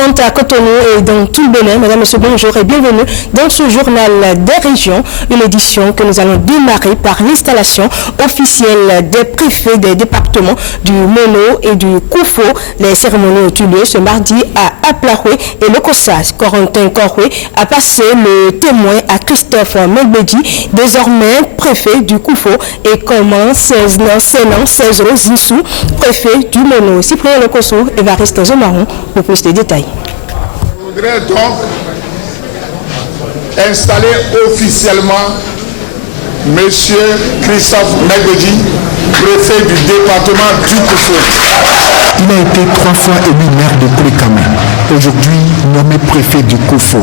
30 à Cotonou et dans tout le Bénin. Mesdames, Messieurs, bonjour et bienvenue dans ce journal des régions, une édition que nous allons démarrer par l'installation officielle des préfets des départements du Mono et du Koufo. Les cérémonies ont eu lieu ce mardi à Aplaroué et Lokossa. Corentin Korwe a passé le témoin à Christophe Melbedi, désormais préfet du Koufo, et comment Cézanne Zinsou, préfet du Mono. Cyprien Lokosso, Évariste Zomaron, pour plus de détails. Je voudrais donc installer officiellement M. Christophe Melbedi, préfet du département du Koufo. Il a été 3 fois élu maire de Koulikama. Aujourd'hui, nommé préfet du Koufo.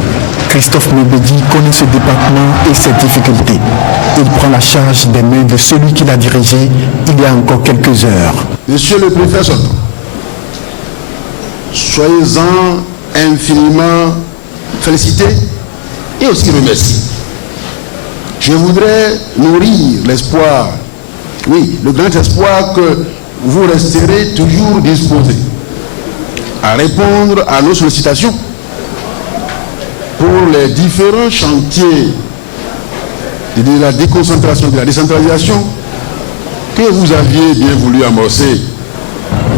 Christophe Melbedi connaît ce département et ses difficultés. Il prend la charge des mains de celui qui l'a dirigé il y a encore quelques heures. Monsieur le préfet sortant, soyez-en infiniment félicités et aussi remerciés. Je voudrais nourrir l'espoir, oui, le grand espoir que vous resterez toujours disposés à répondre à nos sollicitations pour les différents chantiers de la déconcentration, de la décentralisation que vous aviez bien voulu amorcer.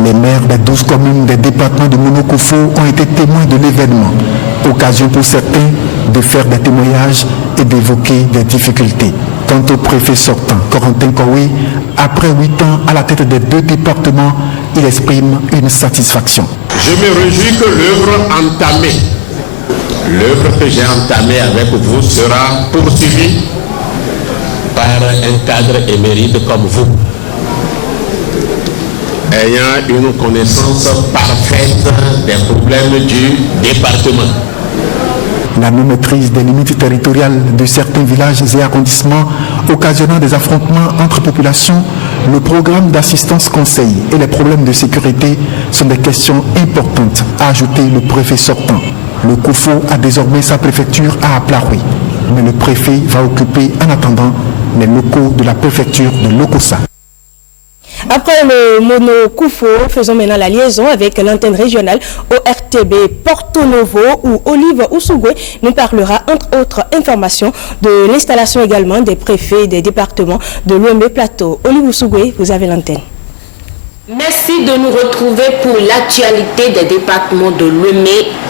Les maires des 12 communes des départements de Mono-Koufo ont été témoins de l'événement. Occasion pour certains de faire des témoignages et d'évoquer des difficultés. Quant au préfet sortant, Corentin Korwe, après 8 ans à la tête des 2 départements, il exprime une satisfaction. Je me réjouis que l'œuvre que j'ai entamée avec vous sera poursuivie par un cadre émérite comme vous, ayant une connaissance parfaite des problèmes du département. La non-maîtrise des limites territoriales de certains villages et arrondissements occasionnant des affrontements entre populations, le programme d'assistance conseil et les problèmes de sécurité sont des questions importantes, a ajouté le préfet sortant. Le Koufo a désormais sa préfecture à Aplaroué, mais le préfet va occuper en attendant les locaux de la préfecture de Lokossa. Après le Mono Koufo, faisons maintenant la liaison avec l'antenne régionale ORTB Porto Novo où Olive Oussougwe nous parlera entre autres informations de l'installation également des préfets des départements de l'Ouémé Plateau. Olive Oussougwe, vous avez l'antenne. Merci de nous retrouver pour l'actualité des départements de l'Ouémé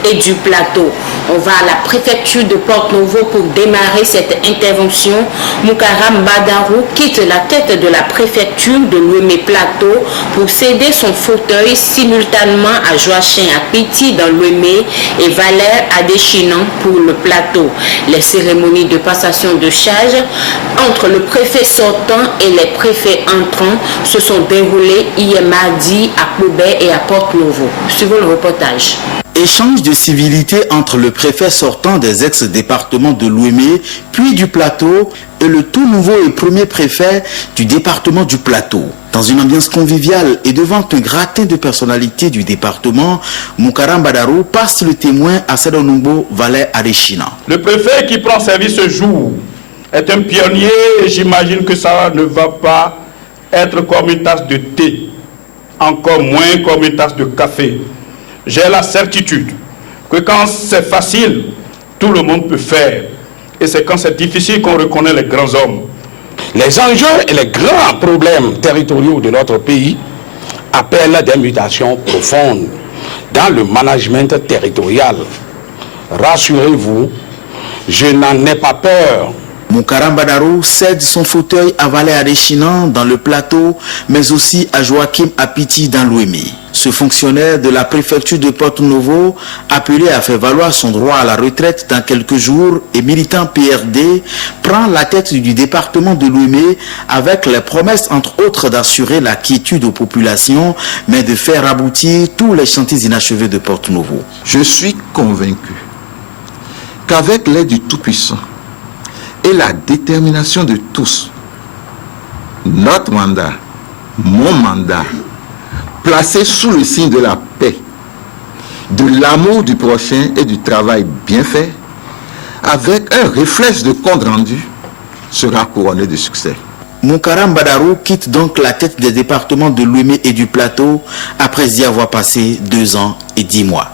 et du Plateau. On va à la préfecture de Porto-Novo pour démarrer cette intervention. Moukaram Badarou quitte la tête de la préfecture de l'Ouémé Plateau pour céder son fauteuil simultanément à Joachim Apiti dans l'Ouémé et Valère Adéchinan pour le Plateau. Les cérémonies de passation de charge entre le préfet sortant et les préfets entrants se sont déroulées hier mardi à Koubé et à Porto-Novo. Suivons le reportage. Échange de civilité entre le préfet sortant des ex-départements de l'Ouémé, puis du Plateau, et le tout nouveau et premier préfet du département du Plateau. Dans une ambiance conviviale et devant un gratin de personnalités du département, Moukaram Badarou passe le témoin à Sedonumbo Valère Adéchinan. Le préfet qui prend service ce jour est un pionnier et j'imagine que ça ne va pas être comme une tasse de thé, encore moins comme une tasse de café. J'ai la certitude que quand c'est facile, tout le monde peut faire. Et c'est quand c'est difficile qu'on reconnaît les grands hommes. Les enjeux et les grands problèmes territoriaux de notre pays appellent des mutations profondes dans le management territorial. Rassurez-vous, je n'en ai pas peur. Moukaram Badarou cède son fauteuil à Valère Adéchinan dans le Plateau, mais aussi à Joachim Apiti dans l'Ouémé. Ce fonctionnaire de la préfecture de Porto-Novo, appelé à faire valoir son droit à la retraite dans quelques jours et militant PRD, prend la tête du département de l'Ouémé avec les promesses entre autres d'assurer la quiétude aux populations, mais de faire aboutir tous les chantiers inachevés de Porto-Novo. Je suis convaincu qu'avec l'aide du Tout-Puissant et la détermination de tous, notre mandat, mon mandat, placé sous le signe de la paix, de l'amour du prochain et du travail bien fait, avec un réflexe de compte rendu, sera couronné de succès. Moukaram Badarou quitte donc la tête des départements de l'Ouémé et du Plateau après y avoir passé 2 ans et 10 mois.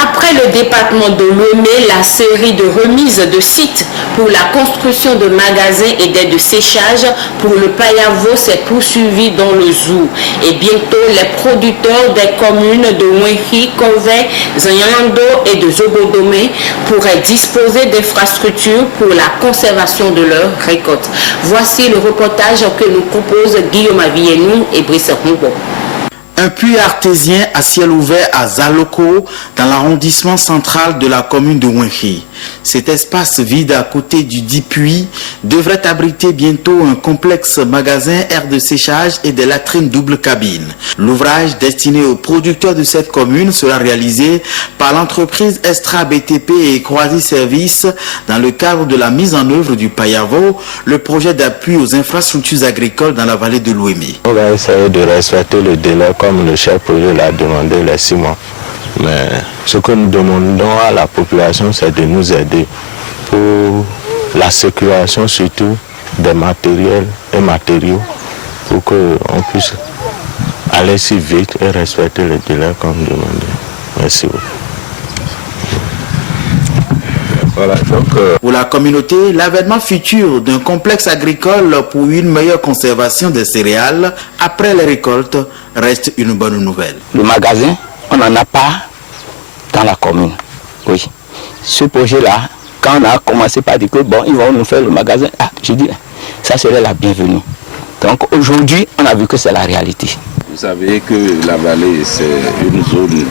Après le département de Lomé, la série de remises de sites pour la construction de magasins et d'aides de séchage pour le Payavo s'est poursuivie dans le Zou. Et bientôt, les producteurs des communes de Wenhi, Kové, Zanyando et de Zobodomé pourraient disposer d'infrastructures pour la conservation de leurs récoltes. Voici le reportage que nous proposent Guillaume Avienou et Brice Rumbo. Un puits artésien à ciel ouvert à Zaloko, dans l'arrondissement central de la commune de Wenhi. Cet espace vide à côté du dit puits devrait abriter bientôt un complexe magasin, aire de séchage et des latrines double cabine. L'ouvrage destiné aux producteurs de cette commune sera réalisé par l'entreprise Estra BTP et Croisi Service dans le cadre de la mise en œuvre du Payavo, le projet d'appui aux infrastructures agricoles dans la vallée de l'Ouémé. On va essayer de respecter le délai comme le chef projet l'a demandé les 6 mois. Mais ce que nous demandons à la population, c'est de nous aider pour la sécurisation surtout des matériels et matériaux pour qu'on puisse aller si vite et respecter les délais comme demandé. Merci beaucoup. Voilà, pour la communauté, l'avènement futur d'un complexe agricole pour une meilleure conservation des céréales après les récoltes reste une bonne nouvelle. Le magasin, on n'en a pas dans la commune. Oui. Ce projet-là, quand on a commencé par dire que bon, ils vont nous faire le magasin, je dis, ça serait la bienvenue. Donc aujourd'hui, on a vu que c'est la réalité. Vous savez que la vallée, c'est une zone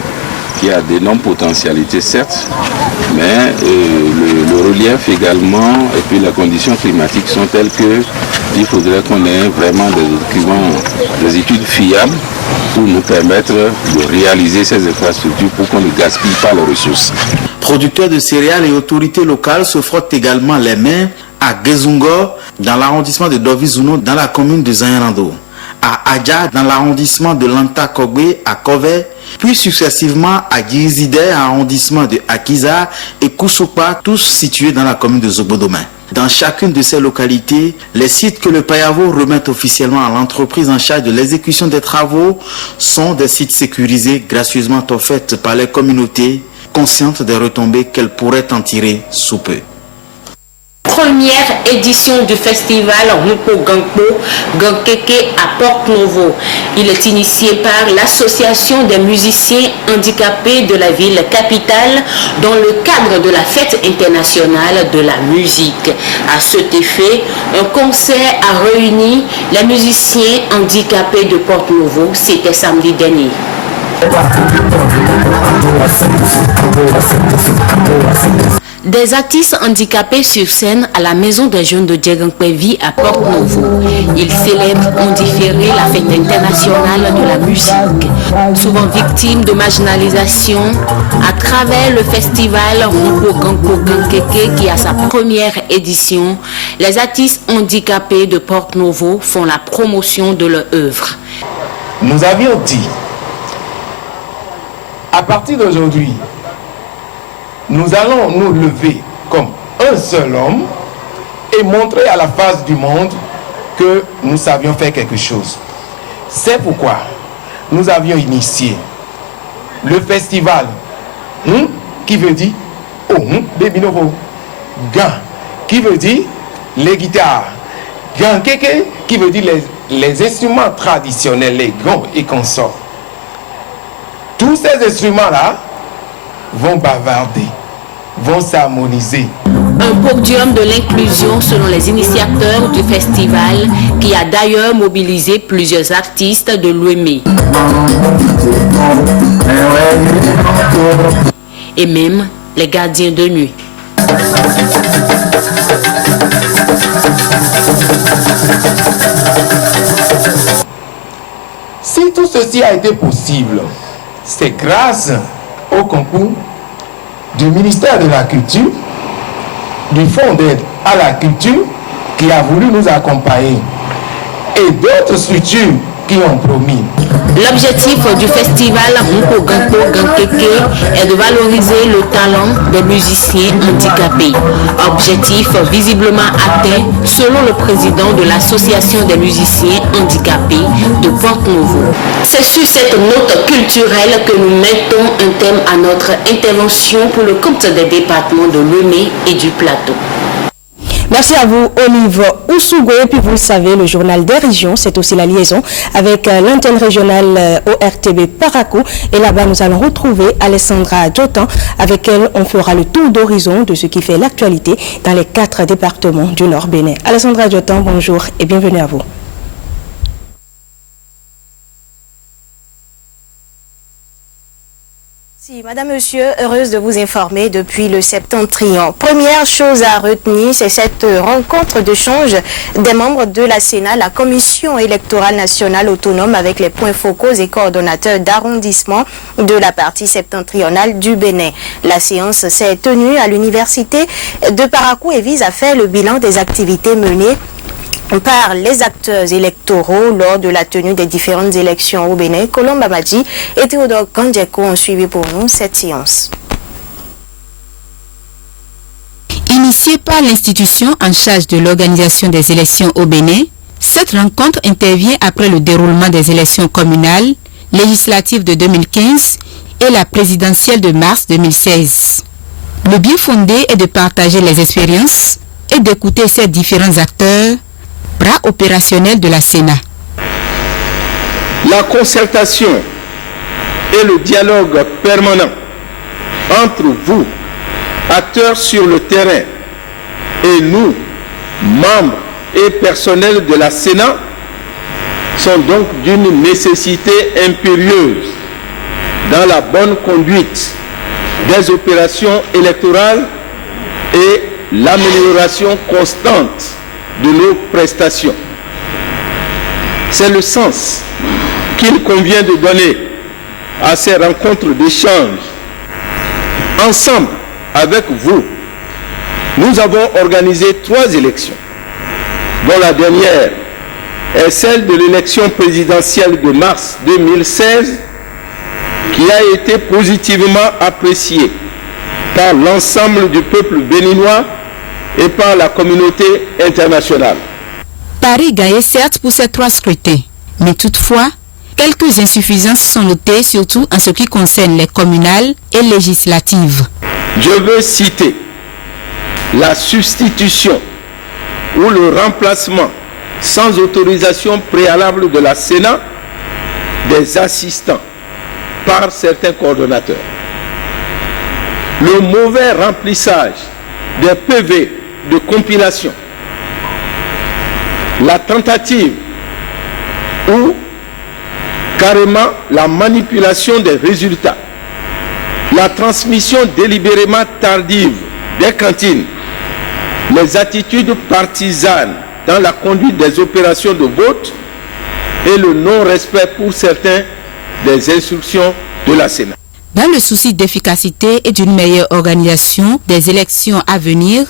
qui a d'énormes potentialités, certes, mais le relief également et puis les conditions climatiques sont telles qu'il faudrait qu'on ait vraiment des études fiables pour nous permettre de réaliser ces infrastructures pour qu'on ne gaspille pas les ressources. Producteurs de céréales et autorités locales se frottent également les mains à Gezungo, dans l'arrondissement de Dovizuno, dans la commune de Zanyando, à Adja, dans l'arrondissement de Lanta Kogbe, à Kové, puis successivement à Girizide, arrondissement de Akiza, et Koussoupa, tous situés dans la commune de Zobodomé. Dans chacune de ces localités, les sites que le Payavo remet officiellement à l'entreprise en charge de l'exécution des travaux sont des sites sécurisés, gracieusement offerts par les communautés, conscientes des retombées qu'elles pourraient en tirer sous peu. Première édition du festival Rupo Gangpo Gangkeke à Porte-Novo. Il est initié par l'association des musiciens handicapés de la ville capitale dans le cadre de la fête internationale de la musique. À cet effet, un concert a réuni les musiciens handicapés de Porte-Novo. C'était samedi dernier. Des artistes handicapés sur scène à la maison des jeunes de Djegangpevi à Porte-Novo. Ils célèbrent en différé la fête internationale de la musique. Souvent victimes de marginalisation, à travers le festival Rupo Gangpo Gangkeke qui a sa première édition, les artistes handicapés de Porte-Novo font la promotion de leur œuvre. Nous avions dit, à partir d'aujourd'hui, nous allons nous lever comme un seul homme et montrer à la face du monde que nous savions faire quelque chose. C'est pourquoi nous avions initié le festival qui veut dire Bebinovo, Gan qui veut dire les guitares, Gangkeke qui veut dire les instruments traditionnels, les gants et consorts. Tous ces instruments-là vont bavarder, vont s'harmoniser. Un podium de l'inclusion selon les initiateurs du festival qui a d'ailleurs mobilisé plusieurs artistes de l'Ouémé. Et même les gardiens de nuit. Si tout ceci a été possible, c'est grâce au concours du ministère de la Culture, du Fonds d'aide à la culture qui a voulu nous accompagner et d'autres structures qui ont promis. L'objectif du festival Mpo Ganpo Gankeke est de valoriser le talent des musiciens handicapés. Objectif visiblement atteint selon le président de l'association des musiciens handicapés de Porte-Nouveau. C'est sur cette note culturelle que nous mettons un thème à notre intervention pour le compte des départements de Lomé et du Plateau. Merci à vous, Olive Oussougo. Et puis vous le savez, le journal des régions, c'est aussi la liaison avec l'antenne régionale ORTB Parakou. Et là-bas, nous allons retrouver Alessandra Djotan. Avec elle, on fera le tour d'horizon de ce qui fait l'actualité dans les 4 départements du Nord Bénin. Alessandra Djotan, bonjour et bienvenue à vous. Madame, Monsieur, heureuse de vous informer depuis le Septentrion. Première chose à retenir, c'est cette rencontre de change des membres de la Sénat, la Commission électorale nationale autonome avec les points focaux et coordonnateurs d'arrondissement de la partie septentrionale du Bénin. La séance s'est tenue à l'université de Parakou et vise à faire le bilan des activités menées par les acteurs électoraux lors de la tenue des différentes élections au Bénin. Colombe Amadji et Théodore Kandjeko ont suivi pour nous cette séance. Initiée par l'institution en charge de l'organisation des élections au Bénin, cette rencontre intervient après le déroulement des élections communales, législatives de 2015 et la présidentielle de mars 2016. Le bien fondé est de partager les expériences et d'écouter ces différents acteurs, bras opérationnel de la Sénat. La concertation et le dialogue permanent entre vous, acteurs sur le terrain, et nous, membres et personnels de la Sénat, sont donc d'une nécessité impérieuse dans la bonne conduite des opérations électorales et l'amélioration constante de nos prestations. C'est le sens qu'il convient de donner à ces rencontres d'échange. Ensemble, avec vous, nous avons organisé 3 élections, dont la dernière est celle de l'élection présidentielle de mars 2016, qui a été positivement appréciée par l'ensemble du peuple béninois et par la communauté internationale. Paris gagnait certes pour ces 3 scrutins, mais toutefois, quelques insuffisances sont notées, surtout en ce qui concerne les communales et législatives. Je veux citer la substitution ou le remplacement sans autorisation préalable de la Sénat des assistants par certains coordonnateurs. Le mauvais remplissage des PV de compilation, la tentative ou carrément la manipulation des résultats, la transmission délibérément tardive des cantines, les attitudes partisanes dans la conduite des opérations de vote et le non-respect pour certains des instructions de la Sénat. Dans le souci d'efficacité et d'une meilleure organisation des élections à venir,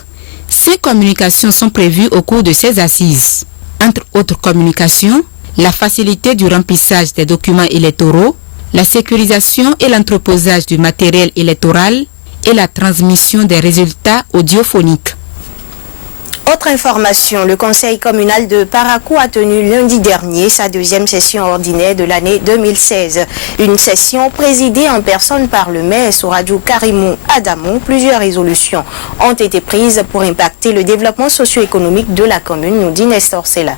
5 communications sont prévues au cours de ces assises. Entre autres communications, la facilité du remplissage des documents électoraux, la sécurisation et l'entreposage du matériel électoral et la transmission des résultats audiophoniques. Autre information, le conseil communal de Parakou a tenu lundi dernier sa 2e session ordinaire de l'année 2016. Une session présidée en personne par le maire Souradjou Karimou Adamou. Plusieurs résolutions ont été prises pour impacter le développement socio-économique de la commune, nous dit Nestor Sela.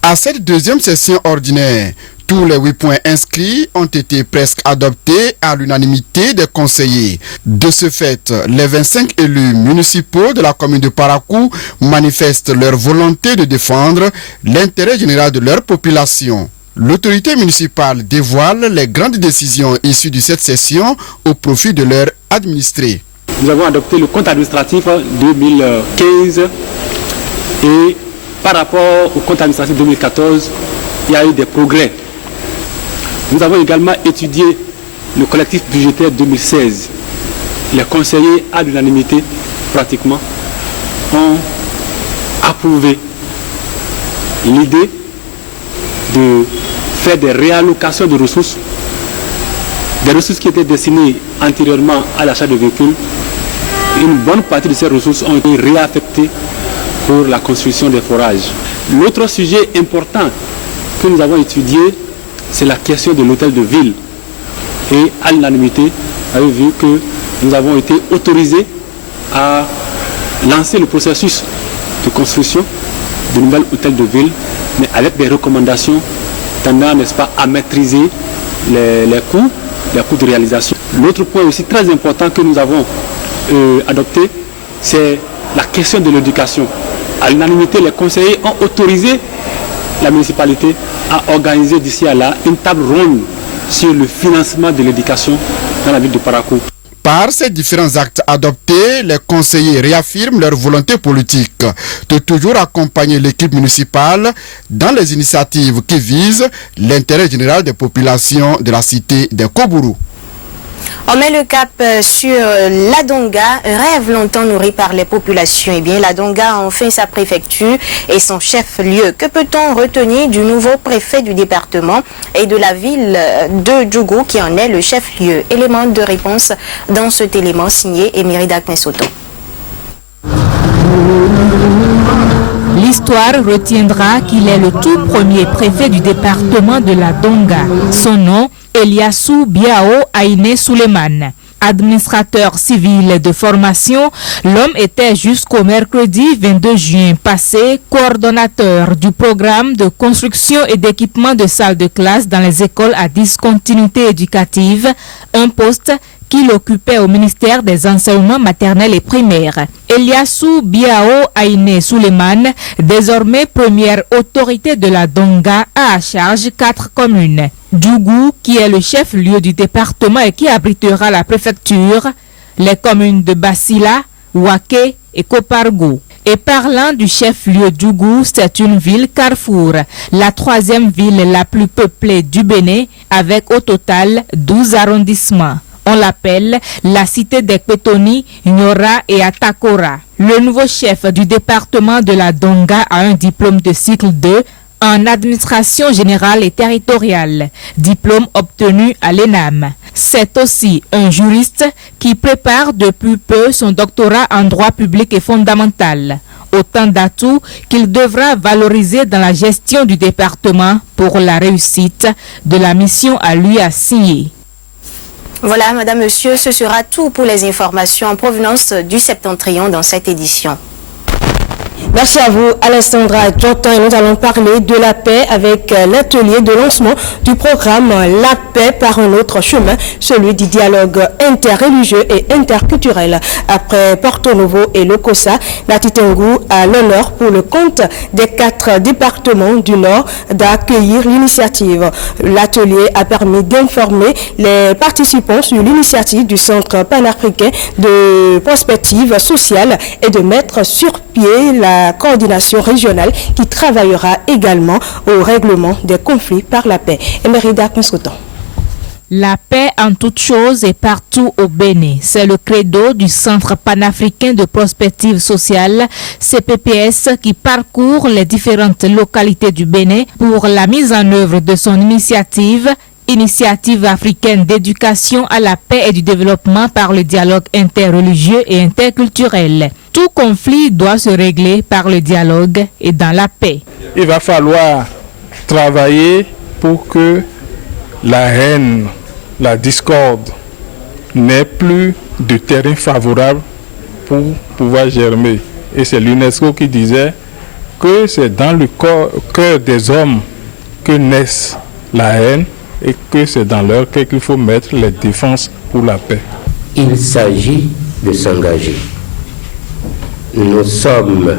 À cette 2e session ordinaire, tous les 8 points inscrits ont été presque adoptés à l'unanimité des conseillers. De ce fait, les 25 élus municipaux de la commune de Parakou manifestent leur volonté de défendre l'intérêt général de leur population. L'autorité municipale dévoile les grandes décisions issues de cette session au profit de leurs administrés. Nous avons adopté le compte administratif 2015 et par rapport au compte administratif 2014, il y a eu des progrès. Nous avons également étudié le collectif budgétaire 2016. Les conseillers, à l'unanimité, pratiquement, ont approuvé l'idée de faire des réallocations de ressources. Des ressources qui étaient destinées antérieurement à l'achat de véhicules. Une bonne partie de ces ressources ont été réaffectées pour la construction des forages. L'autre sujet important que nous avons étudié, c'est la question de l'hôtel de ville. Et à l'unanimité, vous avez vu que nous avons été autorisés à lancer le processus de construction de nouvel hôtel de ville, mais avec des recommandations tendant, n'est-ce pas, à maîtriser les coûts de réalisation. L'autre point aussi très important que nous avons adopté, c'est la question de l'éducation. À l'unanimité, les conseillers ont autorisé la municipalité à organiser d'ici à là une table ronde sur le financement de l'éducation dans la ville de Parakou. Par ces différents actes adoptés, les conseillers réaffirment leur volonté politique de toujours accompagner l'équipe municipale dans les initiatives qui visent l'intérêt général des populations de la cité de Kobourou. On met le cap sur la Donga, rêve longtemps nourri par les populations. Eh bien, la Donga a enfin sa préfecture et son chef-lieu. Que peut-on retenir du nouveau préfet du département et de la ville de Djougou qui en est le chef-lieu? Élément de réponse dans cet élément signé Emerida Knesoto. L'histoire retiendra qu'il est le tout premier préfet du département de la Donga. Son nom, Eliassou Biao Aïné Souleymane. Administrateur civil de formation, l'homme était jusqu'au mercredi 22 juin passé coordonnateur du programme de construction et d'équipement de salles de classe dans les écoles à discontinuité éducative, un poste qu'il occupait au ministère des enseignements maternels et primaires. Eliassou Biao Aïné Souleymane, désormais première autorité de la Donga, a à charge 4 communes. Djougou, qui est le chef-lieu du département et qui abritera la préfecture, les communes de Basila, Ouaké et Kopargou. Et parlant du chef-lieu Djougou, c'est une ville carrefour, la 3e ville la plus peuplée du Bénin, avec au total 12 arrondissements. On l'appelle la cité des Pétoni, Nyora et Atakora. Le nouveau chef du département de la Donga a un diplôme de cycle 2 en administration générale et territoriale, diplôme obtenu à l'ENAM. C'est aussi un juriste qui prépare depuis peu son doctorat en droit public et fondamental. Autant d'atouts qu'il devra valoriser dans la gestion du département pour la réussite de la mission à lui assignée. Voilà, madame, monsieur, ce sera tout pour les informations en provenance du Septentrion dans cette édition. Merci à vous, Alessandra Djotan, et nous allons parler de la paix avec l'atelier de lancement du programme La paix par un autre chemin, celui du dialogue interreligieux et interculturel. Après Porto Novo et Lokossa, la Titengu a l'honneur pour le compte des 4 départements du Nord d'accueillir l'initiative. L'atelier a permis d'informer les participants sur l'initiative du Centre panafricain de prospective sociale et de mettre sur pied la coordination régionale qui travaillera également au règlement des conflits par la paix. Emerida Knesoto. La paix en toutes choses et partout au Bénin. C'est le credo du Centre panafricain de prospective sociale, CPPS, qui parcourt les différentes localités du Bénin pour la mise en œuvre de son initiative africaine d'éducation à la paix et du développement par le dialogue interreligieux et interculturel. Tout conflit doit se régler par le dialogue et dans la paix. Il va falloir travailler pour que la haine, la discorde n'ait plus de terrain favorable pour pouvoir germer. Et c'est l'UNESCO qui disait que c'est dans le cœur des hommes que naissent la haine et que c'est dans leur cœur qu'il faut mettre les défenses pour la paix. Il s'agit de s'engager. Nous sommes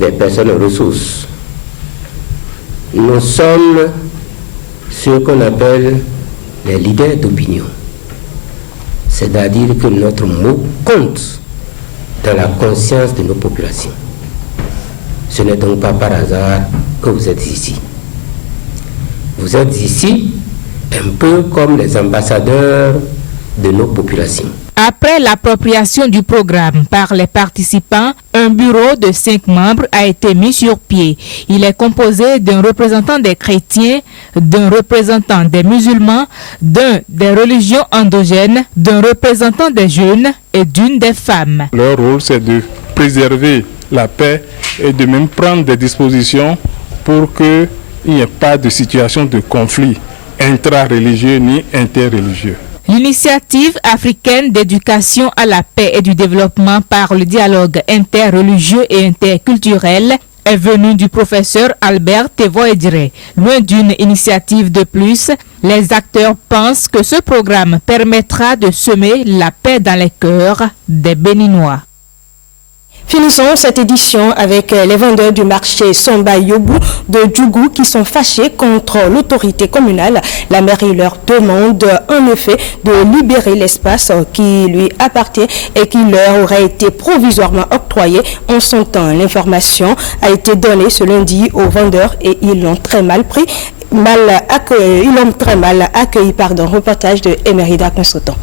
des personnes ressources. Nous sommes ce qu'on appelle les leaders d'opinion. C'est-à-dire que notre mot compte dans la conscience de nos populations. Ce n'est donc pas par hasard que vous êtes ici. Vous êtes ici un peu comme les ambassadeurs de nos populations. Après l'appropriation du programme par les participants, un bureau de 5 membres a été mis sur pied. Il est composé d'un représentant des chrétiens, d'un représentant des musulmans, d'un des religions endogènes, d'un représentant des jeunes et d'une des femmes. Leur rôle, c'est de préserver la paix et de même prendre des dispositions pour qu'il n'y ait pas de situation de conflit intra-religieux ni interreligieux. L'initiative africaine d'éducation à la paix et du développement par le dialogue interreligieux et interculturel est venue du professeur Albert Tevoedire. Loin d'une initiative de plus, les acteurs pensent que ce programme permettra de semer la paix dans les cœurs des Béninois. Finissons cette édition avec les vendeurs du marché Somba Yobu de Djougou qui sont fâchés contre l'autorité communale. La mairie leur demande en effet de libérer l'espace qui lui appartient et qui leur aurait été provisoirement octroyé en son temps. L'information a été donnée ce lundi aux vendeurs et ils l'ont très mal pris. Ils l'ont très mal accueilli. Reportage de Emerida Consoton.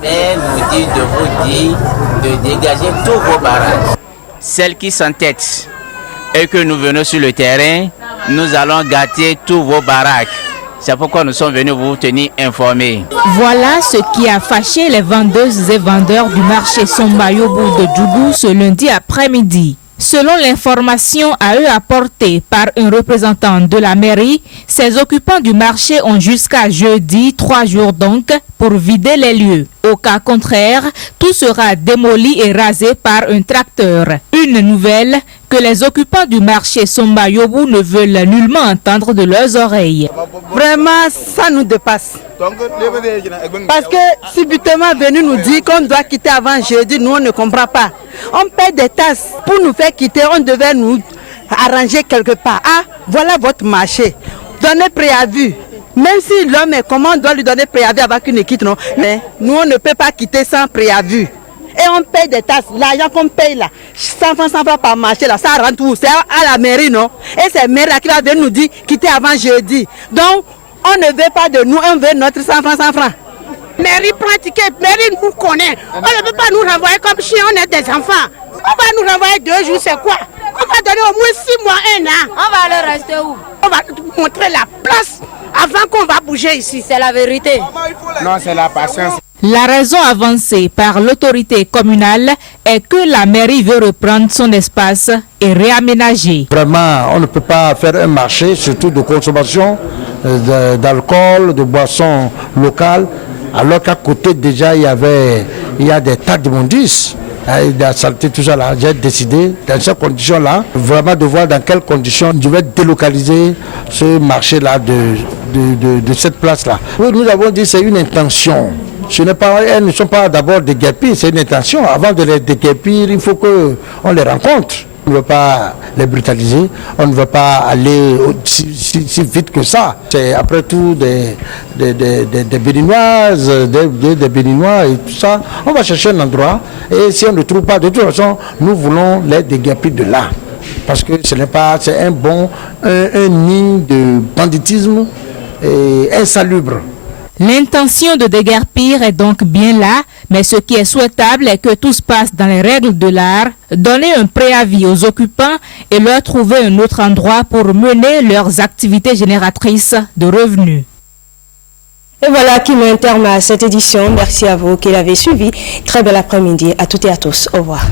Mais nous dit de vous dire de dégager tous vos barrages. Celles qui s'entêtent et que nous venons sur le terrain, nous allons gâter tous vos baraques. C'est pourquoi nous sommes venus vous tenir informés. Voilà ce qui a fâché les vendeuses et vendeurs du marché Somba Yobu de Djougou ce lundi après-midi. Selon l'information à eux apportée par un représentant de la mairie, ces occupants du marché ont jusqu'à jeudi, 3 jours donc, pour vider les lieux. Au cas contraire, tout sera démoli et rasé par un tracteur. Une nouvelle que les occupants du marché Somba Yobu ne veulent nullement entendre de leurs oreilles. Vraiment, ça nous dépasse. Parce que subitement venu nous dire qu'on doit quitter avant jeudi, nous on ne comprend pas. On paie des tasses pour nous faire quitter, on devait nous arranger quelque part. Ah, voilà votre marché. Donnez préavis. Même si l'homme est comment, on doit lui donner préavis avant qu'il ne quitte, non. Mais nous on ne peut pas quitter sans préavis. Et on paye des tasses. L'argent qu'on paye là, 100 francs par marché là, ça rentre où? C'est à la mairie, non? Et c'est la mairie là qui va venir nous dire quitter avant jeudi. Donc, on ne veut pas de nous, on veut notre 100 francs. Mairie prend ticket, mairie nous connaît. On ne peut pas nous renvoyer comme si on est des enfants. On va nous renvoyer 2 jours, c'est quoi? On va donner au moins 6 mois, 1 an. On va aller rester où? On va nous montrer la place avant qu'on va bouger ici. C'est la vérité. Non, c'est la patience. La raison avancée par l'autorité communale est que la mairie veut reprendre son espace et réaménager. Vraiment, on ne peut pas faire un marché, surtout de consommation d'alcool, de boissons locales, alors qu'à côté déjà il y a des tas d'immondices. De la saleté, tout ça là, j'ai décidé dans ces conditions là, vraiment de voir dans quelles conditions je vais délocaliser ce marché là de cette place là. Oui, nous avons dit c'est une intention. Elles ne sont pas d'abord des guépis, c'est une intention. Avant de les déguépir, il faut qu'on les rencontre. On ne veut pas les brutaliser, on ne veut pas aller si vite que ça. C'est après tout des Béninoises, des Béninois et tout ça. On va chercher un endroit et si on ne trouve pas, de toute façon, nous voulons les déguerpir de là. Parce que ce n'est pas, c'est un nid de banditisme et insalubre. L'intention de déguerpir est donc bien là, mais ce qui est souhaitable est que tout se passe dans les règles de l'art, donner un préavis aux occupants et leur trouver un autre endroit pour mener leurs activités génératrices de revenus. Et voilà qui met un terme à cette édition. Merci à vous qui l'avez suivi. Très bel après-midi à toutes et à tous. Au revoir.